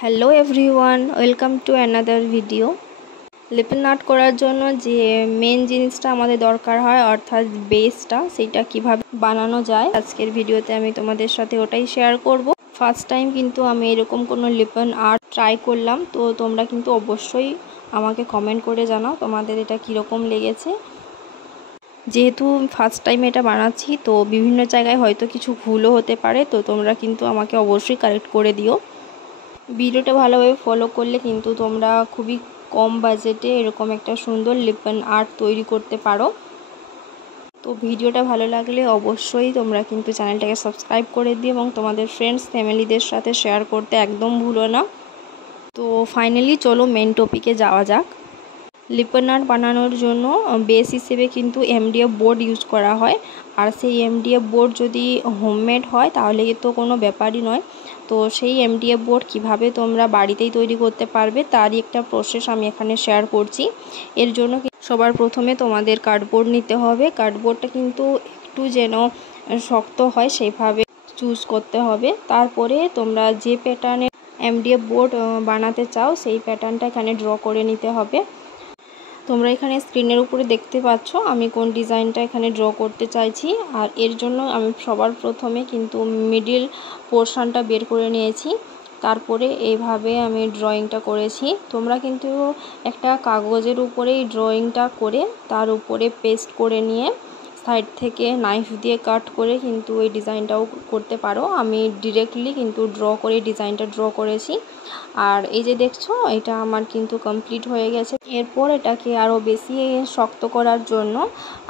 Hello everyone, welcome to another video. Lipon art করার জন্য যে মেন জিনিসটা আমাদের দরকার হয় অর্থাৎ বেসটা, সেটা কিভাবে বানানো যায় আজকের ভিডিওতে আমি তোমাদের সাথে ওটাই শেয়ার করব। ফার্স্ট টাইম কিন্তু আমি এরকম কোনো লিপন আর্ট ট্রাই করলাম, তো তোমরা কিন্তু অবশ্যই আমাকে কমেন্ট করে জানাও তোমাদের এটা কীরকম লেগেছে। যেহেতু ফার্স্ট টাইম এটা বানাচ্ছি, তো বিভিন্ন জায়গায় হয়তো কিছু ভুলও হতে পারে, তো তোমরা কিন্তু আমাকে অবশ্যই কারেক্ট করে দিও। ভিডিওটা ভালোভাবে ফলো করলে কিন্তু তোমরা খুবই কম বাজেটে এরকম একটা সুন্দর লিপন আর্ট তৈরি করতে পারো। তো ভিডিওটা ভালো লাগলে অবশ্যই তোমরা কিন্তু চ্যানেলটাকে সাবস্ক্রাইব করে দিও এবং তোমাদের ফ্রেন্ডস ফ্যামিলিদের সাথে শেয়ার করতে একদম ভুলো না। তো ফাইনালি চলো মেন টপিকে যাওয়া যাক। লিপন আর্ট বানানোর জন্য বেস হিসেবে কিন্তু এমডিএফ বোর্ড ইউজ করা হয়, আর সেই এমডিএফ বোর্ড যদি হোমমেড হয় তাহলে তো কোনো ব্যাপারই নয়। তো সেই এমডিএফ বোর্ড কীভাবে তোমরা বাড়িতেই তৈরি করতে পারবে তারই একটা প্রসেস আমি এখানে শেয়ার করছি। এর জন্য সবার প্রথমে তোমাদের কার্ডবোর্ড নিতে হবে। কার্ডবোর্ডটা কিন্তু একটু যেন শক্ত হয় সেইভাবে চুজ করতে হবে। তারপরে তোমরা যে প্যাটার্নে এমডিএফ বোর্ড বানাতে চাও সেই প্যাটার্নটা এখানে ড্র করে নিতে হবে। তোমরা এখানে স্ক্রিনের উপরে দেখতে পাচ্ছ আমি কোন ডিজাইনটা এখানে ড্র করতে চাইছি, আর এর জন্য আমি সবার প্রথমে কিন্তু মিডিল পোর্শনটা বের করে নিয়েছি। তারপরে এইভাবে আমি ড্রয়িংটা করেছি। তোমরা কিন্তু একটা কাগজের উপরেই ড্রয়িংটা করে তার উপরে পেস্ট করে নিয়ে সাইড থেকে নাইফ দিয়ে কাট করে কিন্তু এই ডিজাইনটাও করতে পারো। আমি ডিরেক্টলি কিন্তু ড্র করে ডিজাইনটা ড্র করেছি। আর এই যে দেখছো এটা আমার কিন্তু কমপ্লিট হয়ে গেছে। এরপর এটাকে আরও বেশি শক্ত করার জন্য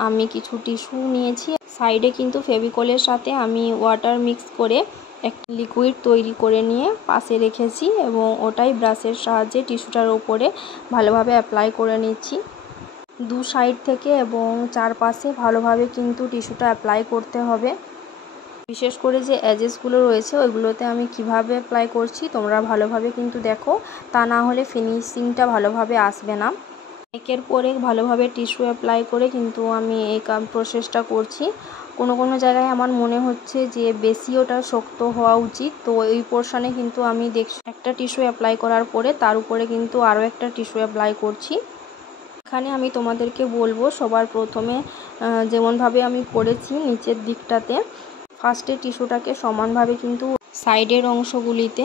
আমি কিছু টিস্যু নিয়েছি। সাইডে কিন্তু ফেভিকলের সাথে আমি ওয়াটার মিক্স করে একটা লিকুইড তৈরি করে নিয়ে পাশে রেখেছি এবং ওটাই ব্রাশের সাহায্যে টিস্যুটার উপরে ভালোভাবে অ্যাপ্লাই করে নিচ্ছি। দু সাইড থেকে এবং চারপাশে ভালোভাবে কিন্তু টিস্যুটা অ্যাপ্লাই করতে হবে। বিশেষ করে যে এজেসগুলো রয়েছে ওইগুলোতে আমি কিভাবে অ্যাপ্লাই করছি তোমরা ভালোভাবে কিন্তু দেখো, তা না হলে ফিনিশিংটা ভালোভাবে আসবে না। একের পরে ভালোভাবে টিস্যু অ্যাপ্লাই করে কিন্তু আমি এই প্রসেসটা করছি। কোনো জায়গায় আমার মনে হচ্ছে যে বেশি ওটা শক্ত হওয়া উচিত, তো এই পোর্শনে কিন্তু আমি দেখছি একটা টিস্যু অ্যাপ্লাই করার পরে তার উপরে কিন্তু আরও একটা টিস্যু অ্যাপ্লাই করছি। এখানে আমি তোমাদেরকে বলবো সবার প্রথমে যেমনভাবে আমি করেছি নিচের দিকটাতে ফার্স্টে টিস্যুটাকে সমানভাবে কিন্তু সাইডের অংশগুলিতে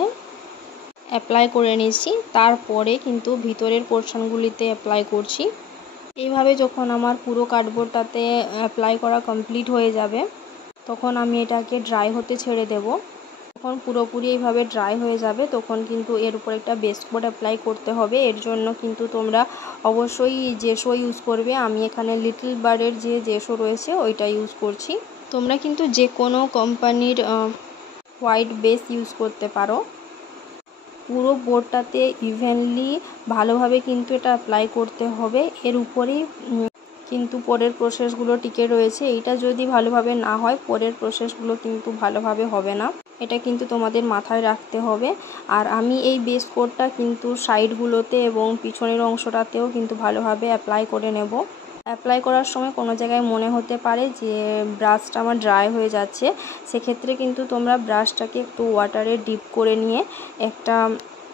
অ্যাপ্লাই করে নিয়েছি, তারপরে কিন্তু ভিতরের পোর্শনগুলিতে অ্যাপ্লাই করছি। এইভাবে যখন আমার পুরো কার্ডবোর্ডটাতে অ্যাপ্লাই করা কমপ্লিট হয়ে যাবে তখন আমি এটাকে ড্রাই হতে ছেড়ে দেব। যখন পুরোপুরি এইভাবে ড্রাই হয়ে যাবে তখন কিন্তু এর উপর একটা বেস কোট অ্যাপ্লাই করতে হবে। এর জন্য কিন্তু তোমরা অবশ্যই জেসো ইউজ করবে। আমি এখানে লিটল বার্ডের যে জেসো রয়েছে ওইটা ইউজ করছি। তোমরা কিন্তু যে কোনো কোম্পানির হোয়াইট বেস ইউজ করতে পারো। পুরো বোর্ডটাতে ইভেনলি ভালোভাবে কিন্তু এটা অ্যাপ্লাই করতে হবে। এর উপরেই কিন্তু পরের প্রসেসগুলো টিকে রয়েছে। এইটা যদি ভালোভাবে না হয় পরের প্রসেসগুলো কিন্তু ভালোভাবে হবে না, এটা কিন্তু তোমাদের মাথায় রাখতে হবে। আর আমি এই বেস কোটটা কিন্তু সাইডগুলোতে এবং পিছনের অংশটাতেও কিন্তু ভালোভাবে অ্যাপ্লাই করে নেব। অ্যাপ্লাই করার সময় কোনো জায়গায় মনে হতে পারে যে ব্রাশটা আমার ড্রাই হয়ে যাচ্ছে, সেক্ষেত্রে কিন্তু তোমরা ব্রাশটাকে একটু ওয়াটারে ডিপ করে নিয়ে একটা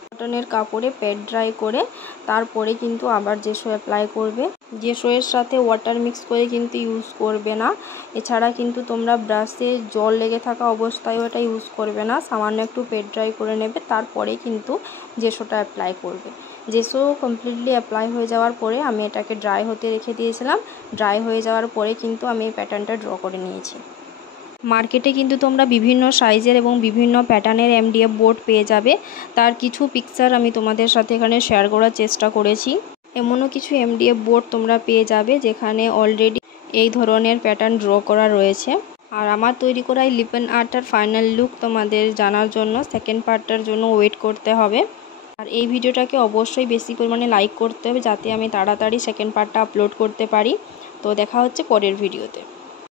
কটনের কাপড়ে প্যাড ড্রাই করে তারপরে কিন্তু আবার জেসো অ্যাপ্লাই করবে। জেসোয়ের সাথে ওয়াটার মিক্স করে কিন্তু ইউজ করবে না। এছাড়া কিন্তু তোমরা ব্রাশে জল লেগে থাকা অবস্থায় ওটা ইউজ করবে না, সামান্য একটু প্যাড ড্রাই করে নেবে, তারপরে কিন্তু জেসোটা অ্যাপ্লাই করবে। জেসো কমপ্লিটলি অ্যাপ্লাই হয়ে যাওয়ার পরে আমি এটাকে ড্রাই হতে রেখে দিয়েছিলাম। ড্রাই হয়ে যাওয়ার পরে কিন্তু আমি এই প্যাটার্নটা ড্র করে নিয়েছি। মার্কেটে কিন্তু তোমরা বিভিন্ন সাইজের এবং বিভিন্ন প্যাটার্নের এমডিএফ বোর্ড পেয়ে যাবে। তার কিছু পিকচার আমি তোমাদের সাথে এখানে শেয়ার করার চেষ্টা করেছি। এমনও কিছু এমডিএফ বোর্ড তোমরা পেয়ে যাবে যেখানে অলরেডি এই ধরনের প্যাটার্ন ড্র করা রয়েছে। আর আমার তৈরি করা এই লিপন আর্টের ফাইনাল লুক তোমাদের জানার জন্য সেকেন্ড পার্টটার জন্য ওয়েট করতে হবে। আর এই ভিডিওটাকে অবশ্যই বেশি পরিমাণে লাইক করতে হবে যাতে আমি তাড়াতাড়ি সেকেন্ড পার্টটা আপলোড করতে পারি। তো দেখা হচ্ছে পরের ভিডিওতে।